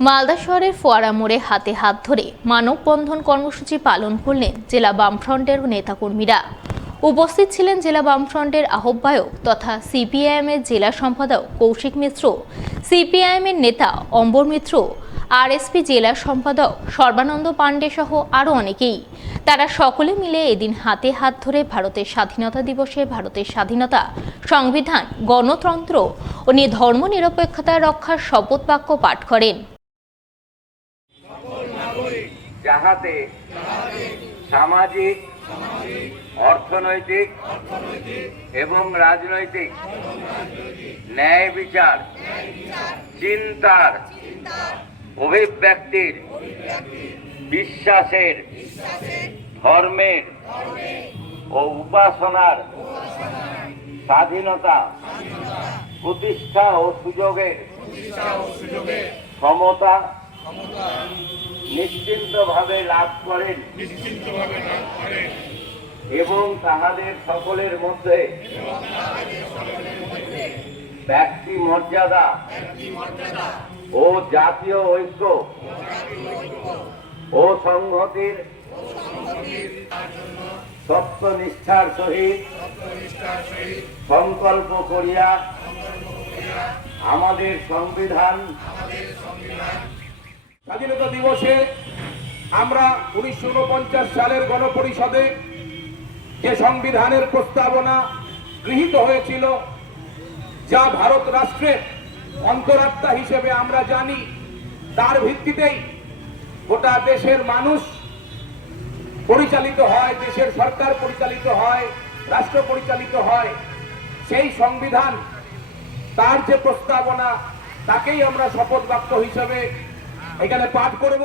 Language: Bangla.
মালদা শহরের ফোয়ারা মোড়ে হাতে হাত ধরে মানববন্ধন কর্মসূচি পালন করলেন জেলা বামফ্রন্টের নেতাকর্মীরা। উপস্থিত ছিলেন জেলা বামফ্রন্টের আহ্বায়ক তথা সিপিআইএমের জেলা সম্পাদক কৌশিক মিশ্র, সিপিআইএমের নেতা অম্বর মিত্র, আরএসপি জেলা সম্পাদক সর্বানন্দ পাণ্ডে সহ আরও অনেকেই। তারা সকলে মিলে এদিন হাতে হাত ধরে ভারতের স্বাধীনতা দিবসে ভারতের স্বাধীনতা, সংবিধান, গণতন্ত্র ও ধর্মনিরপেক্ষতা রক্ষার শপথ বাক্য পাঠ করেন। যাহাতে সামাজিক, অর্থনৈতিক এবং রাজনৈতিক ন্যায় বিচার, চিন্তার, অভিব্যক্তির, বিশ্বাসের, ধর্মের ও উপাসনার স্বাধীনতা, প্রতিষ্ঠা ও সুযোগের ক্ষমতা নিশ্চিন্তভাবে লাভ করেন এবং তাহাদের সকলের মধ্যে ব্যক্তি মর্যাদা ও জাতীয় ঐক্য ও সংহতির সত্যনিষ্ঠার সহিত সংকল্প করিয়া আমাদের সংবিধান স্বাধীনতা দিবসে আমরা 1949 সালের গণপরিষদে যে সংবিধানের প্রস্তাবনা গৃহীত হয়েছিল, যা ভারত রাষ্ট্রের অন্তরাত্মা হিসেবে আমরা জানি, তার ভিত্তিতেই গোটা দেশের মানুষ পরিচালিত হয়, দেশের সরকার পরিচালিত হয়, রাষ্ট্র পরিচালিত হয়। সেই সংবিধান, তার যে প্রস্তাবনা, তাকেই আমরা শপথ বাক্য হিসেবে এখানে পাঠ করব।